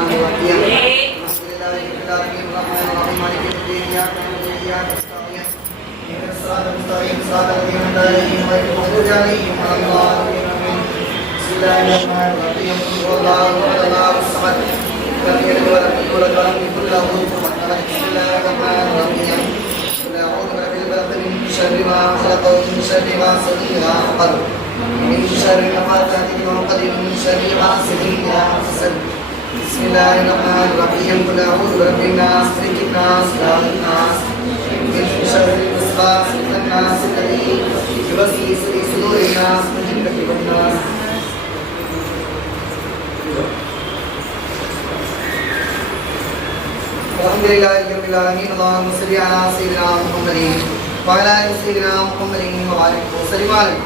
الرحمن الرحيم الحمد لله رب العالمين الرحمن الرحيم مالك يوم الدين إياك نعبد وإياك نستعين اهدنا الصراط المستقيم صراط الذين أنعمت عليهم غير المغضوب عليهم ولا الضالين بسم الله الرحمن الرحيم قل هو الله أحد الله الصمد لم يلد ولم يولد ولم يكن له كفوا أحد بسم الله الرحمن الرحيم قل أعوذ برب الفلق من شر ما خلق ومن شر غاسق إذا وقب من شر النفاثات في العقد ومن شر حاسد إذا حسد بسم الله الرحمن الرحيم قل أعوذ برب الناس ملك الناس إله الناس من شر الوسواس الخناس الذي يوسوس في صدور الناس من الجنة والناس الحمد لله رب العالمين اللهم صل على سيدنا محمد وعلى آل سيدنا محمد وبارك وسلم عليه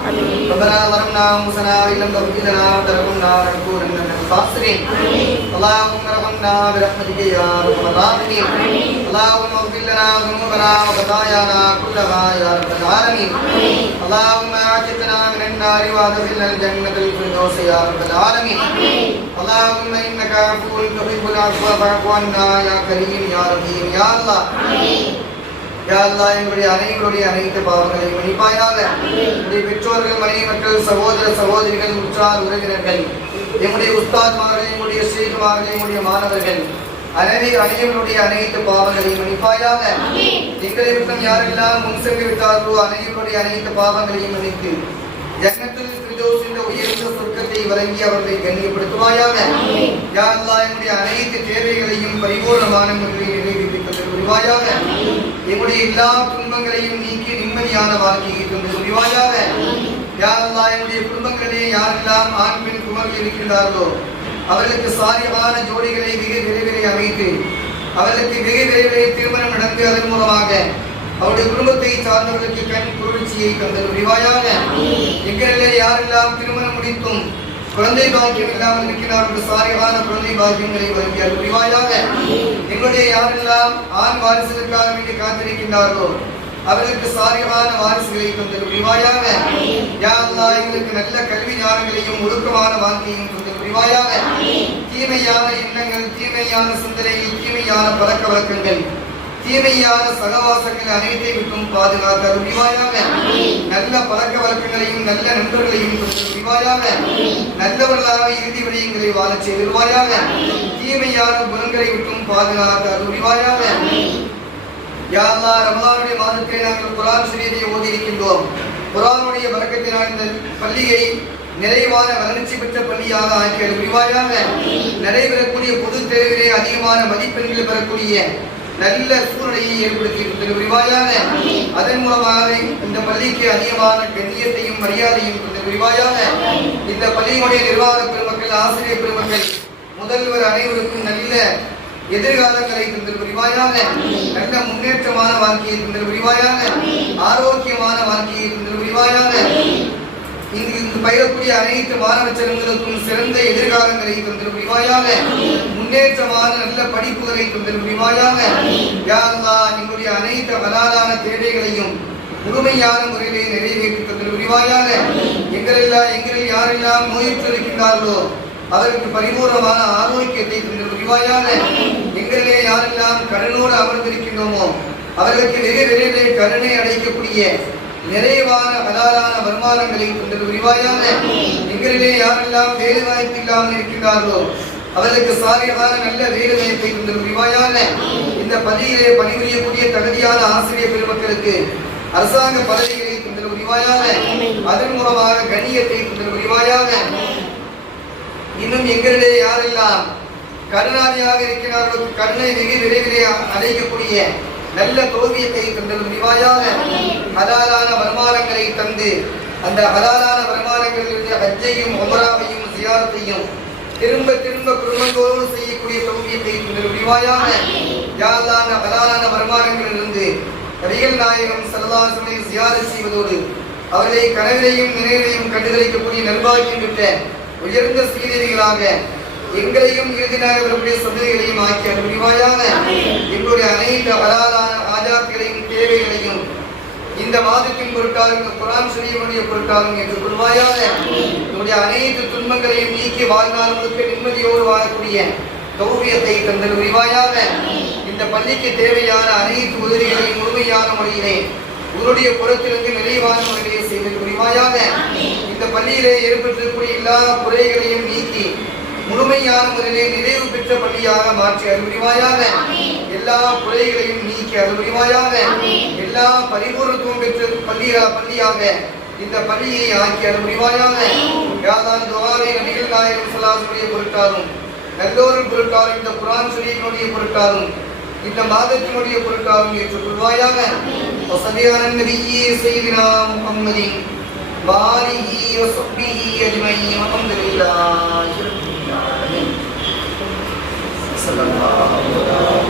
ربنا ظلمنا أنفسنا وإن لم تغفر لنا وترحمنا لنكونن من الخاسرين اللهم ارحمنا برحمتك يا أرحم الراحمين اللهم اغفر لنا ذنوبنا وخطايانا كلها يا رب العالمين اللهم أعتقنا من النار وأدخلنا الجنة الفردوس يا رب العالمين اللهم إنك عفو تحب العفو فاعف عنا يا كريم يا رحيم يا الله யா அல்லாஹ் எங்களுடைய அனைவருடைய அனைத்து பாவங்களையும் மன்னிப்பாயாக. எங்களுடைய பெற்றோர்கள், மனைவி மக்கள், சகோதர சகோதரிகள், உற்றார் உறவினர்கள், எங்களுடைய உஸ்தாத்மார்கள், எங்களுடைய ஸ்ரீகுமார்கள், எங்களுடைய மாணவர்கள் அனைவருடைய அனைத்து பாவங்களையும் மன்னிப்பாயாக. எங்களை விட்டும் யாரெல்லாம் முன் சென்று விட்டார்களோ அனைவருடைய அனைத்து பாவங்களையும் மன்னித்து ஜன்னத்துல் ஃபிர்தௌஸ் என்ற உயர்ந்த சொர்க்கத்தை வழங்கி அவர்களை கண்ணியப்படுத்துவாயாக. யா அல்லாஹ் எங்களுடைய அனைத்து தேவைகளையும் பரிபூர்ணமான முறையில் நிறைவேற்றிக் கொண்டு புரிவாயாக. எங்களுடைய எல்லா துன்பங்களையும் நீக்கி நிம்மதியான வாழ்க்கையை கொண்டு புரிவாயாக. யா அல்லாஹ் எங்களுடைய குடும்பங்களிலே யாரெல்லாம் ஆண் பெண் குமர்கள் இருக்கின்றார்களோ அவர்களுக்கு சாரியமான ஜோடிகளை மிக விரைவிலே அமைத்து அவர்களுக்கு மிக விரைவிலே திருமணம் நடந்து அதன் மூலமாக அவருடைய குடும்பத்தை சார்ந்தவர்களுக்கு கண் குளிர்ச்சியை தந்தது புரிவாயாக. எங்களிலே யாரெல்லாம் திருமணம் முடித்தும் குழந்தை பாக்கியம் இல்லாமல் இருக்கிறார்கள் சாரியமான குழந்தை பாக்கியங்களை வழங்கியார் புரிவாயாக. எங்களுடைய யாரெல்லாம் ஆண் வாரிசுகளுக்காக வேண்டி காத்திருக்கின்றார்களோ அவர்களுக்கு சாரியமான வாரிசுகளை தந்தது புரிவாயாக. யா அல்லாஹ் எங்களுக்கு நல்ல கல்வி ஞானங்களையும் ஒழுக்கமான வாழ்க்கையும் தந்தது புரிவாயாக. தீமையான எண்ணங்கள், தீமையான சிந்தனைகள், தீமையான பழக்க வழக்கங்கள், தீமையான சகவாசங்கள் அனைத்தை விட்டும் பாதுகாக்க புரிவாயாக. நல்ல பழக்க வழக்கங்களையும் நல்ல நண்பர்களையும் புரிவாயாக. நல்லவர்களாக இறுதி விடயங்களை வாழச் செய்வாயாக. தீமையான குணங்களை விட்டும் பாதுகாக்க புரிவாயாக. யா அல்லாஹ் ரமலானுடைய மாதத்தை நாங்கள் குர்ஆன் ஷரீஃபை ஓதி இருக்கின்றோம். குர்ஆனுடைய பரக்கத்தினால் இந்த பள்ளியை நிறைவான வளர்ச்சி பெற்ற பள்ளியாக ஆக்கிய புரிவாயாக. நடைபெறக்கூடிய பொது தேர்விலே அதிகமான மதிப்பெண்கள் பெறக்கூடிய நல்ல சூழ்நிலையை ஏற்படுத்தி புரிவாயாக. அதன் மூலமாக இந்த பள்ளிக்கு அதிகமான கண்ணியத்தையும் மரியாதையும் புரிவாயாக. இந்த பள்ளியினுடைய நிர்வாக பெருமக்கள், ஆசிரியர் பெருமக்கள், முதல்வர் அனைவருக்கும் நல்ல எதிர்காலங்களை தந்தல் புரிவாயாக. நல்ல முன்னேற்றமான வாழ்க்கையை தந்தல் புரிவாயாக. ஆரோக்கியமான வாழ்க்கையை தந்தல் புரிவாயாக. இங்கு பயிரக்கூடிய அனைத்து மாணவ செல்வங்களுக்கும் சிறந்த எதிர்காலங்களை தந்தல் புரிவாயாக. முன்னேற்றமான நல்ல படிப்புகளை தந்தல் புரிவாயாக. யா அல்லாஹ் எங்களுடைய அனைத்து ஹலாலான தேவைகளையும் முழுமையான முறையிலே நிறைவேற்றி தந்தல் புரிவாயாக. எங்களில் யாரெல்லாம் நோயுற்று இருக்கின்றார்களோ அவருக்கு பரிபூர்ணமான ஆரோக்கியத்தை தந்தல் புரிவாயாக. எங்களிலே யாரெல்லாம் கடனோடு அமர்ந்திருக்கின்றோமோ அவர்களுக்கு வெகு விரைவிலே கடனை அடைக்கக்கூடிய நிறைவான ஹலாலான வருமானங்களை தந்தல் புரிவாயாக. எங்களிலே யாரெல்லாம் வேலை வாய்ப்பு இல்லாமல் இருக்கின்றார்களோ அவர்களுக்கு சாரியமான நல்ல வேலை வாய்ப்பை தந்தல் புரிவாயாக. இந்த பள்ளியிலே பணிபுரியக்கூடிய தகுதியான ஆசிரியர் பெருமக்களுக்கு அரசாங்க பதவிகளை தந்தல் புரிவாயாக. அதன் மூலமாக கண்ணியத்தை தந்தல் புரிவாயாக. இன்னும் எங்களிலே யாரெல்லாம் கடனாளியாக இருக்கிறார்களோ கடனை வெகு விரைவிலே அடைக்கக்கூடிய நல்ல தோல்வியத்தை தந்தல் புரிவாயாக. ஹலாலான வருமானங்களை தந்து அந்த ஹலாலான வருமானங்களிலிருந்து ஹஜ்ஜையும் உம்ராவையும் ஜியாரத்தையும் திரும்ப திரும்ப குடும்பத்தோடு செய்யக்கூடிய தோல்வியத்தை தந்தல் புரிவாயாக. யா அல்லாஹ் ஹலாலான வருமானங்களிலிருந்து நபிகள் நாயகம் ஸல்லல்லாஹு அலைஹி வஸல்லம் ஜியாரத் செய்வதோடு அவர்களை கனவிலையும் நினைவிலையும் கண்டுகளிக்கக்கூடிய நல்வாக்கியம் பெற்ற உயர்ந்த சீரியர்களாக எங்களையும் இறுதியாக அவருடைய சொந்தங்களையும் ஆக்கி புரிவாயாக. எங்களுடைய அனைத்து ஹலாலான ஆஜாத்துகளையும் தேவைகளையும் இந்த மாதத்தின் பொருட்டாலும் குர்ஆன் ஷரீஃபுடைய பொருட்டாலும் என்று புரிவாயாக. நம்முடைய அனைத்து துன்பங்களையும் நீக்கி வாழ்நாள் முழுக்க நிம்மதியோடு வாழக்கூடிய தௌஃபீகை தந்தல் புரிவாயாக. இந்த பள்ளிக்கு தேவையான அனைத்து உதவிகளையும் முழுமையான முறையிலே உங்களுடைய புறத்திலிருந்து நிறைவான முறையிலே செய்தல் புரிவாயாக. இந்த பள்ளியிலே ஏற்பட்டிருக்கக்கூடிய எல்லா குறைகளையும் நீக்கி முழுமையான முறையிலே நிறைவு பெற்ற பள்ளியாக மாற்றி அருள்புரிவாயாக. எல்லா குறைகளையும் நீக்கி அருள்புரிவாயாக. எல்லா பரிபூர்ணத்துவம் பெற்ற பள்ளியாக இந்த பள்ளியை ஆக்கி அருள்புரிவாயாக. யாதான் துஆவை நபிகள் நாயகம் ஸல்லல்லாஹு அலைஹி வஸல்லம் பொருட்டாலும் நல்லோரின் பொருட்டாலும் இந்த குர்ஆன் ஷரீஃபினுடைய பொருட்டாலும் இந்த மாதத்தினுடைய பொருட்டாலும் ஏற்றுக்கொள்வாயாக. வஸல்லி அலன் நபியி ஸய்யிதினா முஹம்மதின் வாலிஹி வஸஹ்பிஹி அஜ்மஈன் வல்ஹம்துலில்லாஹி ரப்பில் ஆலமீன். ஸல்லல்லாஹு அலைஹி